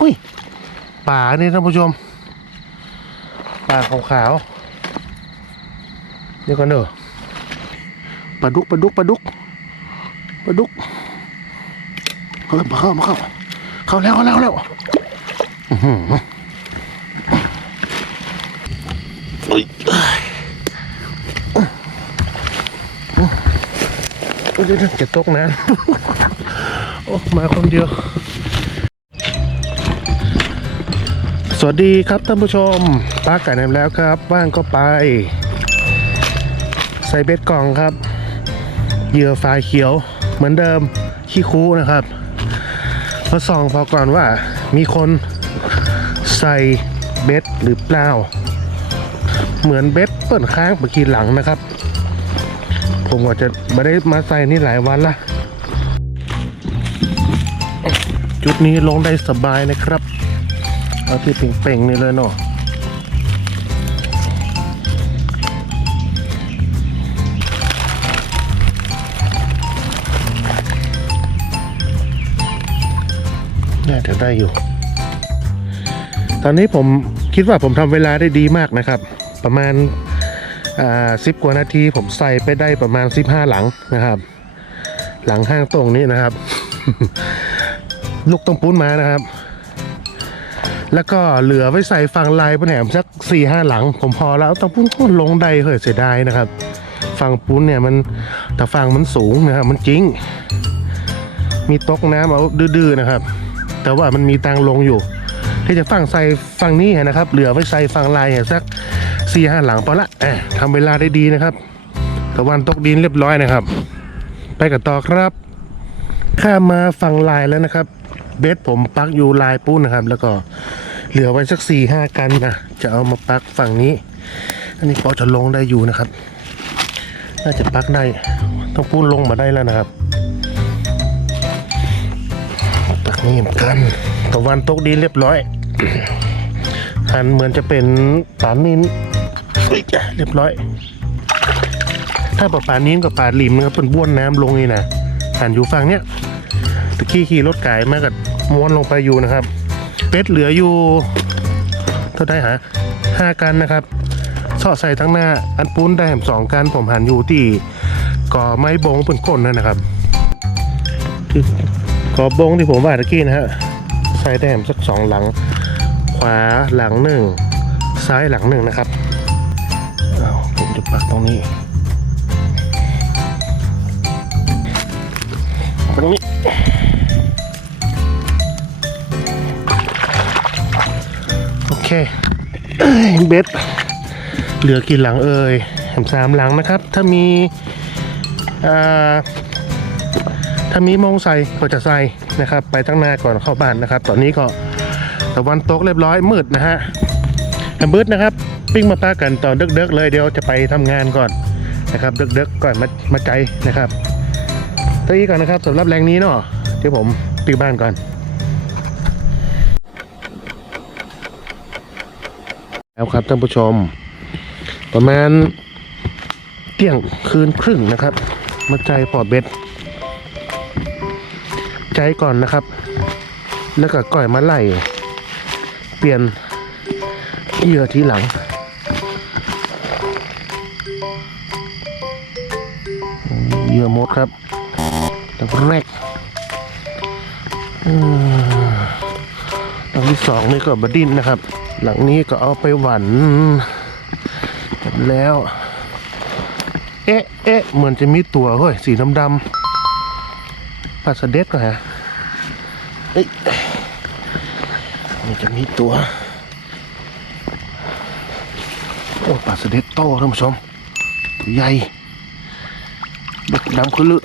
หุ้ยป่านี่ท่านผู้ชมป่าขาวๆเดี๋ยวก่อนเด้อปลาดุกปลาดุกปลาดุกปลาดุกเข้ามาเข้ามาเข้าเข้าแล้วเข้าแล้วเข้าแล้วอื้อหือเอ้ยเอ้ยเดี๋ยวเดี๋ยวจะตกนะโอ้มาคนเดียว วัสดีครับท่านผู้ชมปาไก่น้ำแล้วครับว่างก็ไป ใส่เบ็ดกล่องครับ เหยื่อฝาเขียวเหมือนเดิมขี้คูนะครับมาส่องพอก่อนว่ามีคนใส่เบ็ดหรือเปล่า เหมือนเบ็ดเปิดค้างเมื่อกี้หลังนะครับ ผมก็จะไม่ได้มาใส่นี่หลายวันละจุดนี้ลงได้สบายนะครับ เอาที่เป่งๆนี่เลยเนาะน่าจะได้อยู่ ตอนนี้ผมคิดว่าผมทำเวลาได้ดีมากนะครับ ประมาณสิบกว่านาทีผมใส่ไปได้ประมาณ 15 หลังนะครับ หลังห้างตรงนี้นะครับ ลูกต้องปุ้นมานะครับ แล้วก็เหลือไว้ใส่ฟังลายปะแหมสักสี่ห้าหลัง ผมพอแล้วต้องปุ้นลงได้เฮ้ยเสียดายนะครับฟังปุ้นเนี่ยมันแต่ฟังมันสูงนะครับมันจริง มีตกน้ำเอาดื้อๆนะครับ แต่ว่ามันมีตังลงอยู่ ที่จะฟังใส่ฟังนี้นะครับ เหลือไว้ใส่ฟังลายเนี่ยสักสี่ห้าหลังพอละแอบทำเวลาได้ดีนะครับตะวันตกดินเรียบร้อยนะครับ ไปกันต่อครับ ข้ามมาฝั่งลายแล้วนะครับ เบสผมปักอยู่ลายปุ้นนะครับ แล้วก็ เหลือไว้สักสี่ห้ากันนะจะเอามาปักฝั่งนี้ อันนี้พอจะลงได้อยู่นะครับ น่าจะปักได้ ต้องปุ้นลงมาได้แล้วนะครับปักนี่เหมือนกันตะวันตกดีเรียบร้อยหันเหมือนจะเป็นปลานินเฮ้เรียบร้อย ถ้าปลาปลานิ้นกับปลาหลิมนะครับเป็นบ้วนน้ำลงนี่นะหันอยู่ฝั่งเนี้ยตะกี้ขี่รถไก่มากับม้วนลงไปอยู่นะครับ เป็ดเหลืออยู่ เท่าได้ฮะห้ากันนะครับเสาะใส่ทั้งหน้า อันปุ้นได้แหมสองกันผมหันอยู่ที่ก่อไม้บงเป็นก้นนั่นนะครับก่อบงที่ผมว่าตะกี้นะฮะใส่ได้แหมสักสองหลัง ขวาหลังหนึ่งซ้ายหลังหนึ่งนะครับเอาผมจะปักตรงนี้ตรงนี้ เคเบ็ดเหลือกี่หลังเอ่ยสามหลังนะครับ ถ้ามีถ้ามีมงใส่ก็จะใส่นะครับ ไปตั้งหน้าก่อนเข้าบ้านนะครับ ตอนนี้ก็ตะวันตกเรียบร้อยมืดนะฮะแฮมเบิร์ดนะครับ ปิ้งมาป้ากันตอนเด็กๆเลยเดี๋ยวจะไปทำงานก่อนนะครับเด็กๆก่อนมามาใจนะครับตัวนี้ก่อนนะครับสำหรับแรงนี้เนาะเดี๋ยวผมปิดบ้านก่อน แล้วครับท่านผู้ชม ประมาณเที่ยงคืนครึ่งนะครับ มาใจพอเบ็ด ใจก่อนนะครับ แล้วก็ก่อยมาไล่เปลี่ยนเหยื่อทีหลังเหยื่อมดครับตั้งแรกตั้งที่สองนี่ก็บดินนะครับ หลังนี้ก็เอาไปหวันแล้ว เอ๊ะเอ๊ะเหมือนจะมีตัวเฮ้ยสีดำดำปลาสเด็ดก็ฮะเอ้ยมันจะมีตัว โอ้ปลาสเด็ดโตท่านผู้ชมตัวใหญ่บักดำขึ้นลึ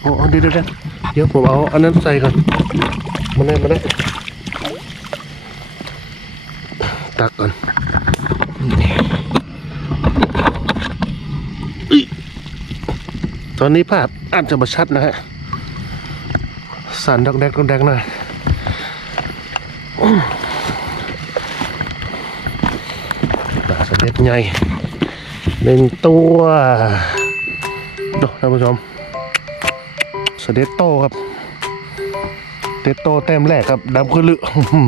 โอ้เอาเดี๋ยวเดี๋ยวเดี๋ยวผมเอาอันนั้นใส่ก่อนมาเลยมาเล ตักก่อนตอนนี้ภาพอาจจะมาชัดนะฮะสั่นดักแดกดักแดกหน่อยปลาสเด็ดใหญ่หนึ่งตัวดูท่านผู้ชมสเด็ดโตครับเต็ดโตแต้มแรกครับดำขึ้นลึอื้อหื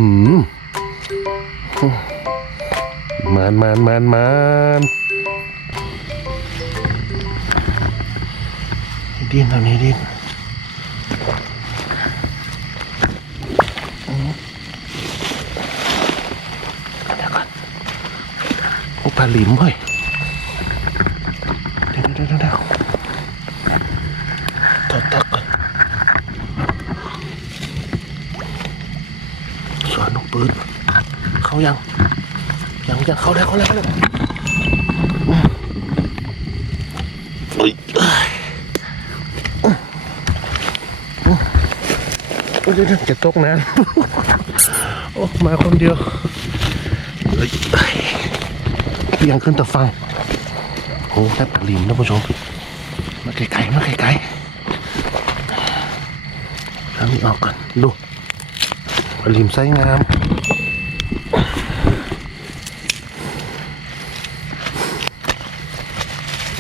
อ มานมานมานมานดินทำนี้ดินเดี๋ยวก่อนโอ้ปลาหลิมเฮ้ยเดี๋ยวเดี๋ยวเดี๋ยวเดี๋ยวถอดตักก่อนสวนนกปืนเขายัง ยังยังเขาแล้วเขาแล้วเขาแล้วอืมอุ๊ยเอ้ยอืมอืมอุ๊ยเดี๋ยวเดี๋ยวจะตกน้ำโอ้มาคนเดียวเอ้ยเอ้ยยังขึ้นแต่ฟังโอ้แทบปลิมนะผู้ชมมาไกลๆมาไกลๆทำนี้ออกก่อนดูริมไซงาม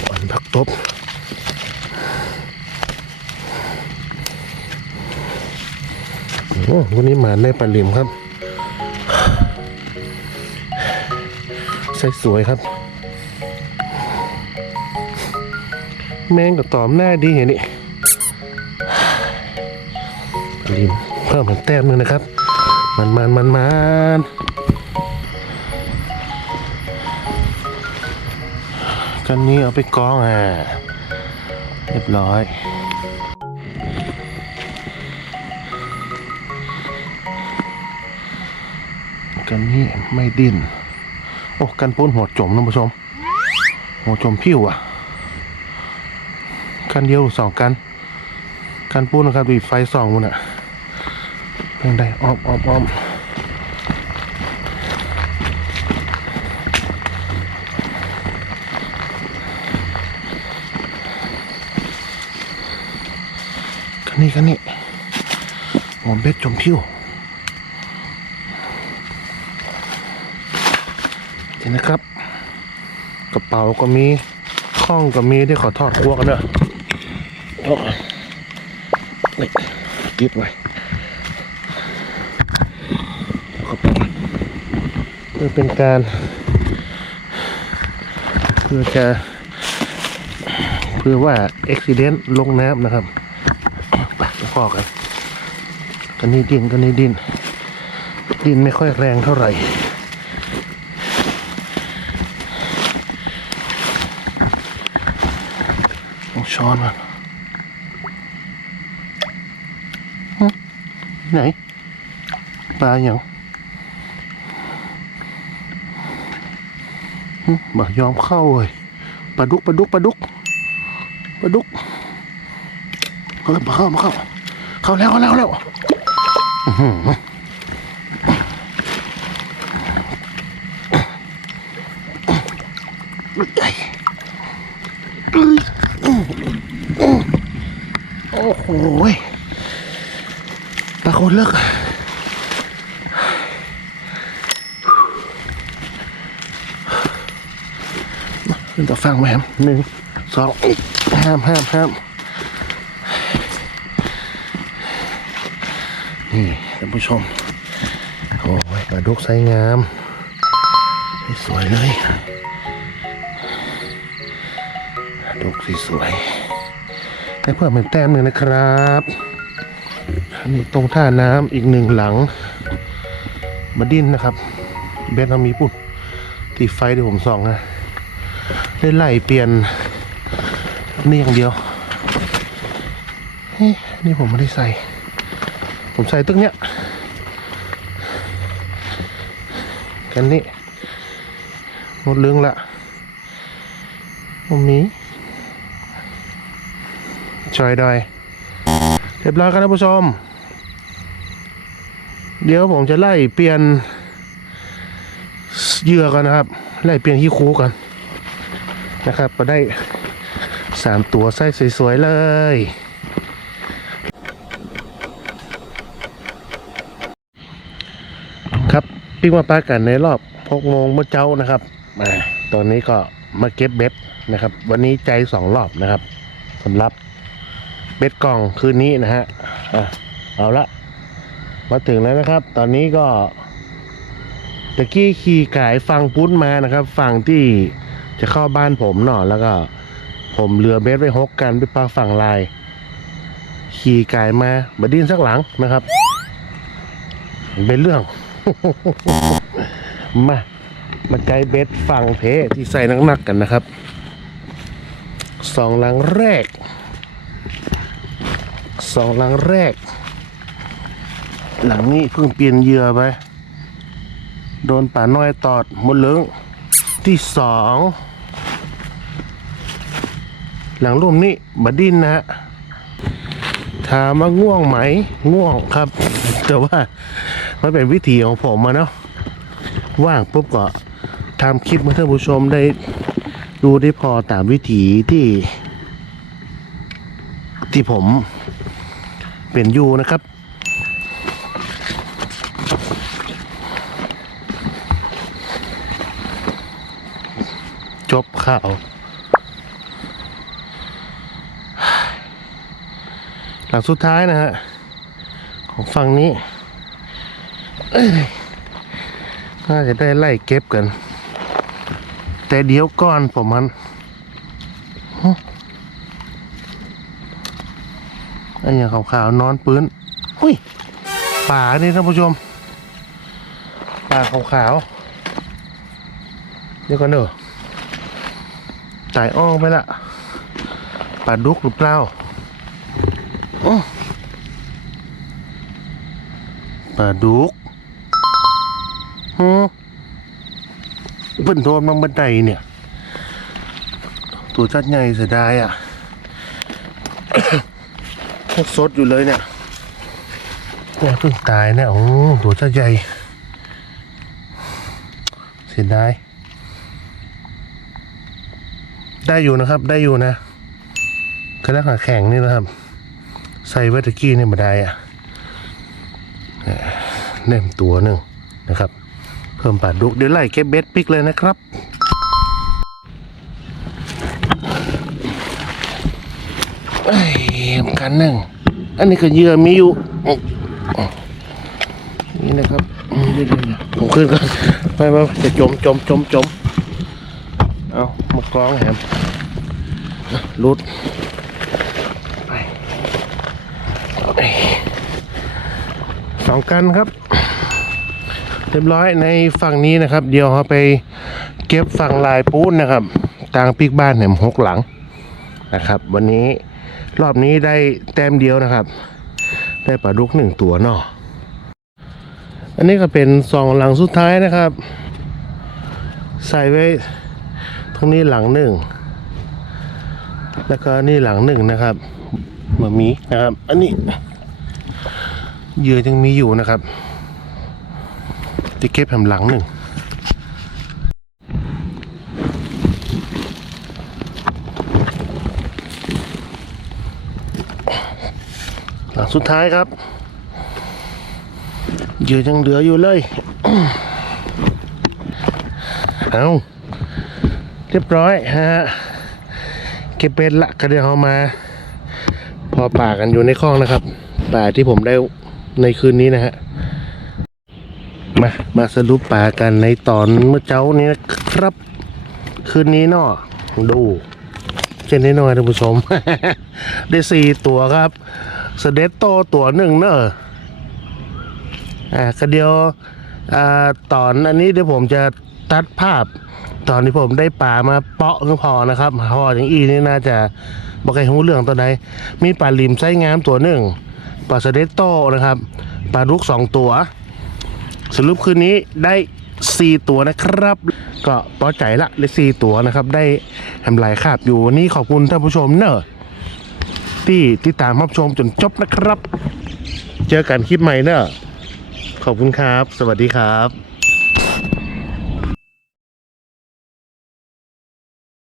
อ่อนผัก ตบโอ้วันนี้หมาในปลาลิมครับใส่สวยครับ แมงกับตอมหน้าดีอย่างนี้ปลาลิมเพิ่มแต้มนึงนะครับ มันมันมันมัน กันนี้เอาไปกองอะ เรียบร้อยกันนี้ไม่ดิ้น โอ้กันพ้นหัวจมนะผู้ชม หัวจมผิวอะ กันเดียวสองกัน กันปูนนะครับดีไฟสองมันอะเพียงใดอ้อมอ้อมอ้อม นี่กันนี่หอมเบ็ดจมพิวเห็นนะครับ กระเป๋าก็มีข้องก็มีที่ขอทอดครัวกันเนอะโอ้ยนี่ติดไว้เข้าไปเพื่อเป็นการ เพื่อจะเพื่อว่าอุบิเหตุลงน้ำนะครับ พอกันกันนี้ดินกันนี้ดิน ดินไม่ค่อยแรงเท่าไหร่ต้องช้อนมันไหนปลาอย่างหึบ่ยอมเข้าเลยปลาดุกปลาดุกปลาดุกปลาดุกเฮ้ยมาเข้ามาเข้า เข้าแล้วเข้าแล้วเข้าแล้วอื้อหือเอ้ยเอ้ยโอ้โหปลาโคนเลิกขึ้นต่อฟังแหมหนึ่งสองห้ามห้ามห้าม นี่ท่านผู้ชม โอ้ยปลาดุกไซงามสวยเลยดุกสวยได้เพิ่มเป็นแต้มหนึ่งนะครับนนี้ตรงท่าน้ำอีกหนึ่งหลังมาดินนะครับ เบสเรามีปุ่นที่ไฟที่ผมส่องนะได้ไล่เปลี่ยนนี่อย่างเดียวเฮ้ยนี่ผมไม่ได้ใส่ ผมใส่ตึกเนี้ยกันนี่หมดเรื่องละผมนี้ชอยดอยเรียบร้อยครับท่านผู้ชม เดี๋ยวผมจะไล่เปลี่ยนเหยื่อกันนะครับ ไล่เปลี่ยนขี้คูกันนะครับมาได้สามตัวไส้สวยๆเลย ครับปิ้งมาปลากันในรอบหกโมงเมื่อเจ้านะครับอ่าตอนนี้ก็มาเก็ตเบ็ดนะครับ วันนี้ใจสองรอบนะครับสำหรับเบ็ดกล่องคืนนี้นะฮะอะเอาละมาถึงแล้วนะครับ ตอนนี้ก็ตะกี้ขี่กายฝั่งพุ้นมานะครับฝั่งที่จะเข้าบ้านผมเนาะแล้วก็ ผมเรือเบสไปฮกกันไปปลาฝั่งลาย ขี่กายมาบดินสักหลังนะครับ เป็นเรื่อง มา มาไกลเบสฝั่งเพที่ใส่นักๆกันนะครับ สองลังแรก สองลังแรก หลังนี้เพิ่งเปลี่ยนเหยื่อไป โดนป่าน้อยตอดหมดเลืองที่สองหลังร่มนี้บดินนะฮะถามว่าง่วงไหม ง่วงครับ แต่ว่า มันเป็นวิธีของผมอะเนาะว่างปุ๊บก็ทำคลิปให้ท่านผู้ชมได้ดูได้พอตามวิถีที่ที่ผมเป็นอยู่นะครับ จบข่าวหลังสุดท้ายนะฮะ ของฝั่งนี้ น่าจะได้ไล่เก็บกัน แต่เดี๋ยวก่อนผมมัน อันอย่างขาวๆนอนปื้นหุยป่านี่ท่านผู้ชม ป่าขาวๆเดี๋ยวก่อนเด้อตายอ้องไปละป่าดุกหรือเปล่าอื้อปลาดุก ฮึเพิ่นโดนมาบันไดเนี่ย ตัวจัดใหญ่เสียดายอะพวกสดอยู่เลยเนี่ยเนี่ยเพิ่งตายเนี่ยโอ้ตัวจัดใหญ่เสียดายได้อยู่นะครับ ได้อยู่นะกระด้างแข็งนี่นะครับ ใส่ไวัตะกี้เนี่ยมาได้อะเน่มตัวหนึ่งนะครับ พิ่มปลาดุกเดี๋ยวไล่เก็บเบ็ดปิกเลยนะครับไอ้ยมกันหนึ่ง อันนี้ก็เยื่อมีอยู่ นี่นะครับผมขึ้นก่อนไปไปจะจมจมจมจมเอามากรองแหมรุดสองกันครับ รียบร้อยในฝั่งนี้นะครับ เดี๋ยวเราไปเก็บฝั่งลายปูนนะครับตางปีกบ้านแหมหกหลังนะครับ วันนี้รอบนี้ได้แต้มเดียวนะครับ ได้ปลาดุกหนึ่งตัวเนาะอันนี้ก็เป็นสองหลังสุดท้ายนะครับ ใส่ไว้ตรงนี้หลังหนึ่งแล้วก็นี่หลังหนึ่งนะครับมามีนะครับ อันนี้เหยื่อยังมีอยู่นะครับ จะเก็บแผ่นหลังหนึ่งหลังสุดท้ายครับเหยื่อยังเหลืออยู่เลย เอาเรียบร้อยฮะเก็บเป็ดละก็เดี๋ยวเอามา พอป่ากันอยู่ในคลองนะครับป่าที่ผมได้ในคืนนี้นะฮะ มามาสรุปป่ากันในตอนเมื่อเช้านี้นะครับ คืนนี้เนาะดูเช่นน้อยท่านผู้ชม ได้สี่ตัวครับ เสด็จโตตัวหนึ่งเนอะอ่าก็เดียวอ่าตอนอันนี้เดี๋ยวผมจะตัดภาพ ตอนที่ผมได้ป่ามาเปาะก็พอนะครับพออย่างอีนี่น่าจะบอกให้หูเรื่องตัวใดมีปลาลิมไส้งามตัวหนึ่งปลาเสด็จโตนะครับปลาลูกสองตัว สรุปคืนนี้ได้ 4 ตัวนะครับ ก็พอใจละได้4ตัวนะครับ ได้แฮมไลายคาบอยู่วันนี้ขอบคุณท่านผู้ชมเนอะที่ติดตามรับชมจนจบนะครับ เจอกันคลิปใหม่เนอะขอบคุณครับ สวัสดีครับ